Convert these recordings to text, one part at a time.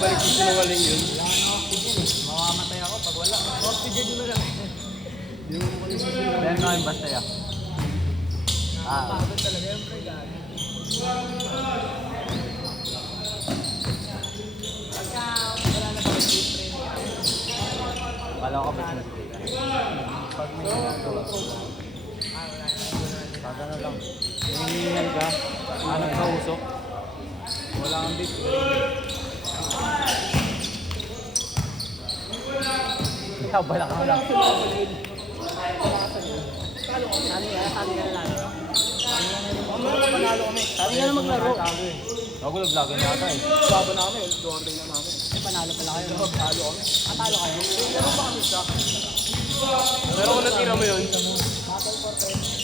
Balik ko sinungaling yun. Mamamatay ako pag wala. Oxygen mo lang. Meron kami basta ya. Pagod talaga yung pre, gagi. Pagka wala na ba yung training? Kala ko ba siya? Pag may ginagawa. Pag ano lang. Hinihingal ka. Anong kausok. Wala kang bit. Bala ka lang. Sabi ka na lang. Panalo kami. Sabi nga na maglaro. Ako nag-vlogger na ata eh. Baba na kami, duwantay na namin. Panalo pala kayo. Talo kami. Talo kayo. Laro pa kami siya. Pero kung natira mo yun, Battle for 10.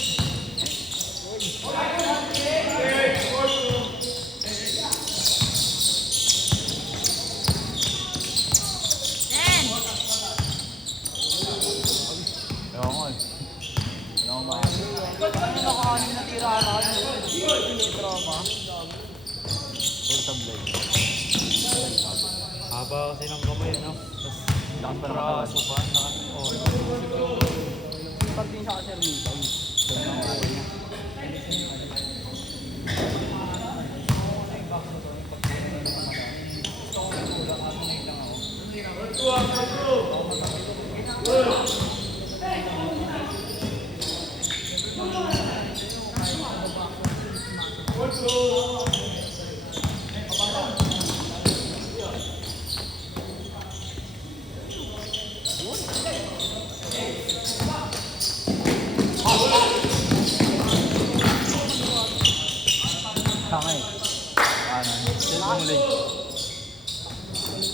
Ewan ko eh. Ewan ko ba? Ano nakakanin na tira na kayo? Drama. Full sablay. Haba kasi ng kamay, no? Tapos Lakas pa braso pa. Pag din sa kasir nito. Tanga eh. Ano? Sinumulig.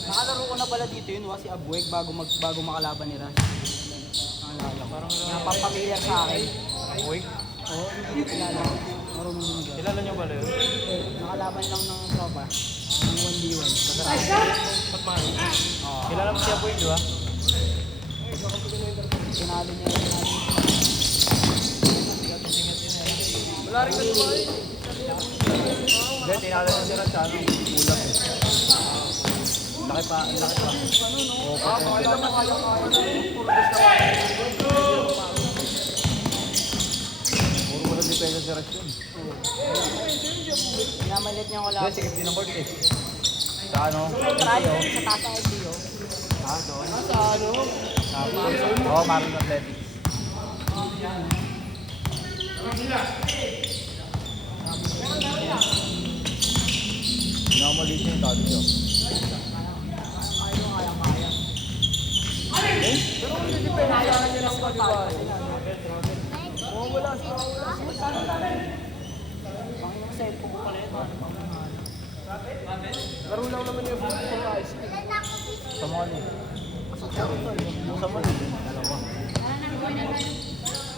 Nakalaro ko na pala dito yun, si Abweg bago makalaban ni Ras. Naalala ko. Parang Napapamilyar sa akin. Uy, Oo, hindi ko kilala. Marunong din mag kilala niyo pala yun? nakalaban lang ng tropa. Ng 1v1. Ba't man? Kilala mo siya po yun, di ba? Tinalo niya yung natin. wala rin ka diba eh. Hindi, tinalo na siya sa ano. Ulam eh. Laki pa, ang laki pa. Kaya mo kaya puro basta Puro walang depensa sa rasyon. Pinamalit niya ko lang. Hindi, sikip din ang court eh. Sa ano? Try sa taas ng LTO. Ah, doon. sa ano, Oo, Maroon Athletics. Pinamaliit niya yung talo niyo. Ayaw, kaya. pero kung hindi pa hinayaan niya lang diba eh. Oo, wala siya. Panginoong cellphone ko pala yun. Laro lang naman yung food for ice. Sa mga ano? Sa mga ano? Dalawa.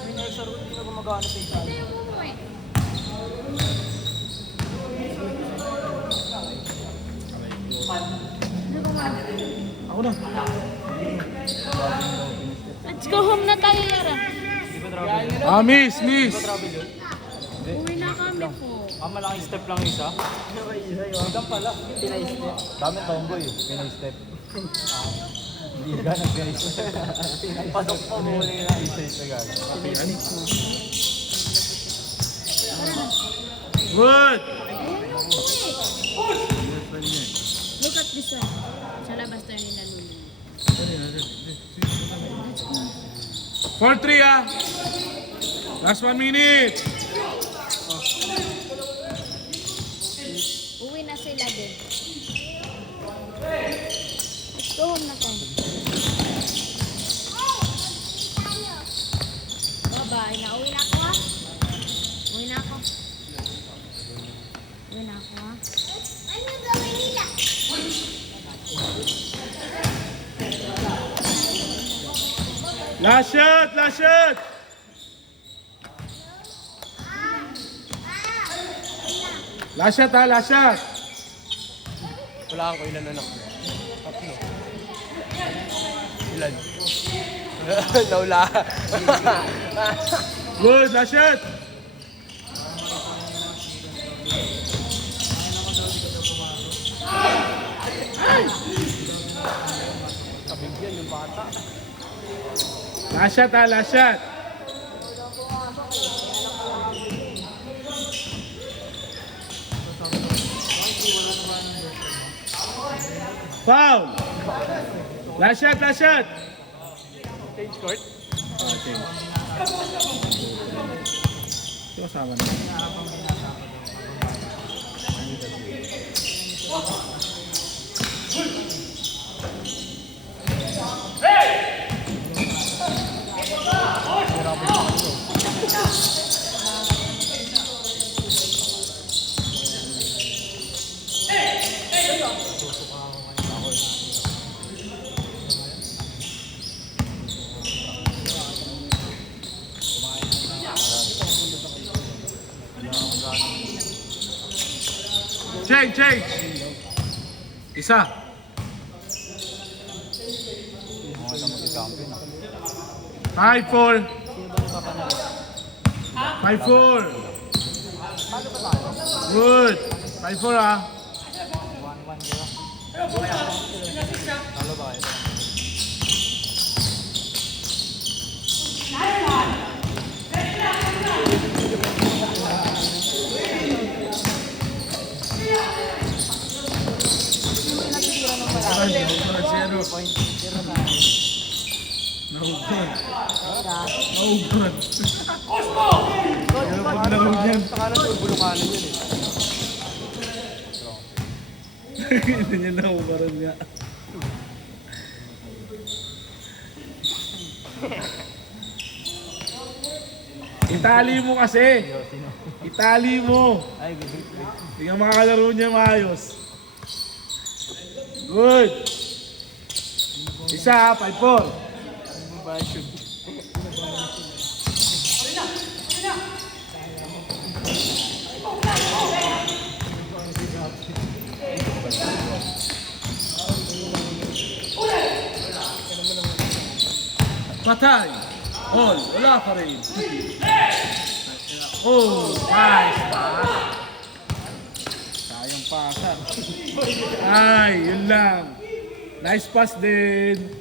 May extra route, hindi na gumagana sa isa. Ako na. Let's go home na tayo, Yara. Miss! Uwi na kami po. Malaking step lang isa. Hanggang pala, pinaistep. Dami tomboy eh. Pinay-step. Hindi ka nag-pinay-step. Pasok pa mo ulit na isa-isa gano'n. Good! Look at this one. Sa labas tayo nila nulong. 4-3 ah. Last 1 minute. Uwi na sila din. Let's go home na tayo. Bye-bye. Nauwi na ako ha. Uwi na ako. Uwi na ako ha. Ano gawin nila? Last shot, last shot. Last shot ha, last shot. Wala ko ilan anak. Tatlo. Ilan? Naula. Good, last shot. Kabigyan yung bata. Last shot ha, last shot. Foul. Last shot, last shot. Change court. Change. Ito kasama na. Change, change. Isa. Mga na mag-champion ah. 5-4. 5-4. Good. 5-4 ah. 1-1 nila. Talo ba kayo? No good. No good. Pero pag laro niyan. Sa kanan yung bulukanan yun eh. Hindi niya naubaran nga. Itali mo kasi. Itali mo. Ay, good. Hindi ka makakalaro niya maayos. Good. Isa, 5-4. Patay. All. Wala pa rin. Oh, nice pass. Sayang pasan. Ay, yun lang. Nice pass din.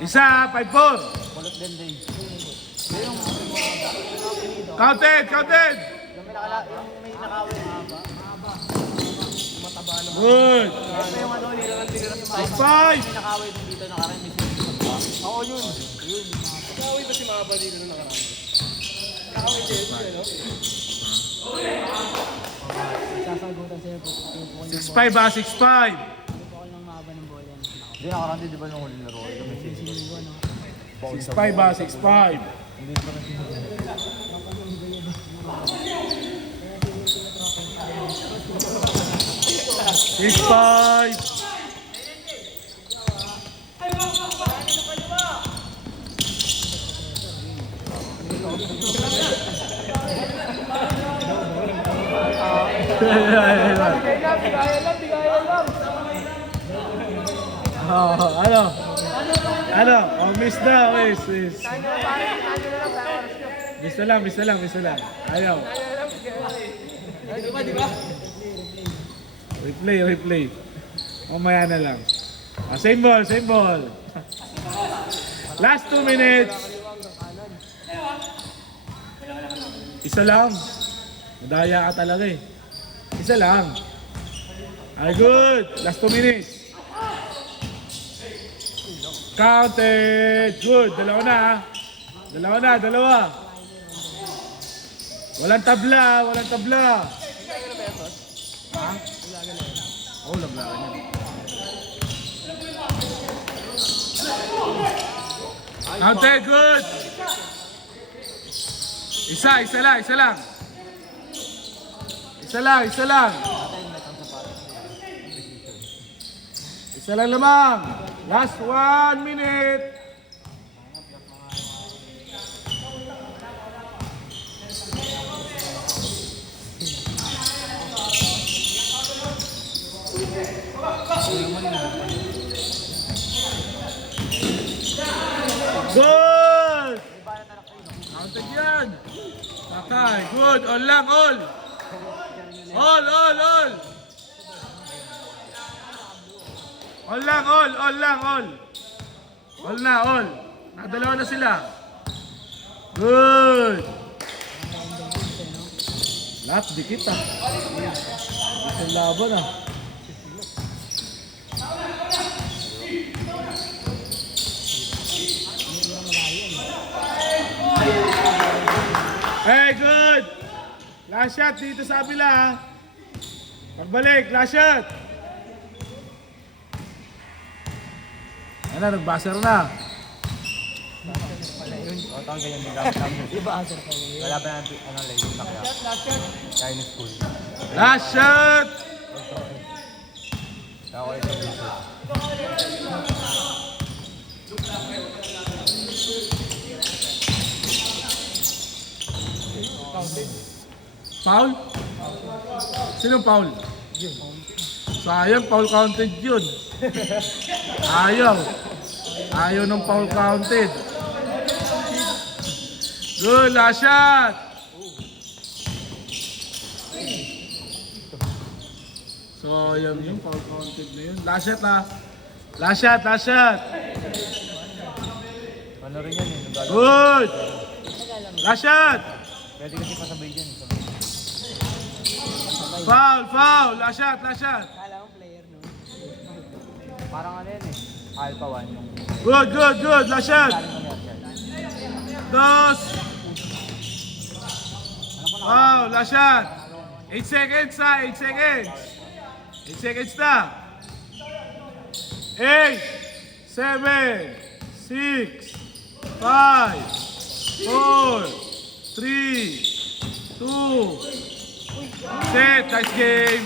Isa, 5-4. Kulot din din. Counted, counted. Yung may nakawin haba. Good. Ito yung ano, nilalang tinira sa 5. may nakawin dito nakaraan. Oo, yun. Nakawin ba si Maba dito na nakaraan? Nakawin din siya, no? Sasagutan sila po. 6-5 ah, 6-5. Hindi nakaraan din, di ba nung huli laro? 6-5 ah, 6-5. Six five. Ano? Ano? Oh, miss na, miss. Miss na lang. Ayaw. Replay. Mamaya na lang. Ah, same ball. Last 2 minutes. Isa lang. Madaya ka talaga eh. Isa lang. Ay, good. Last 2 minutes. Counted. Good. Dalawa na ha. Dalawa na, dalawa. Walang tabla, walang tabla. Ha? Oo, laglagan yan. Counted, good. Isa lang, isa lang. Isa lang, isa lang. Isa lang lamang. Last 1 minute. Good! Counted yan. Takay. Good. All lang, all. All. All lang, all. All lang, all. All na, all. Nakadalawa na sila. Good. Lahat, dikit ah. Isang laban ah. Hey, good! Last shot dito sa kabila ha. Pagbalik, last shot! Ano, nag-buzzer na. O, tawag ganyan din gamit namin. Wala ba natin, ano, layo na kaya? Chinese school. Last shot! Ako ito dito. Foul? Sinong foul? Sayang, foul counted yun. Ayaw. Ayaw ng foul counted. Good, last shot. Sayang yung foul counted na yun. Last shot ha. Last shot, last shot. Ano rin yan eh. Nagagawa. Good. Last shot. Pwede kasi pasabay dyan. Foul, foul. Last shot, last shot. Parang ano yan eh. Alpha 1 yung... Good, good, good. Last shot. Dos. Wow, last shot. 8 seconds na, 8 seconds. 8 seconds na. 8, 7, 6, 5, 4, 3, 2, set. Nice game.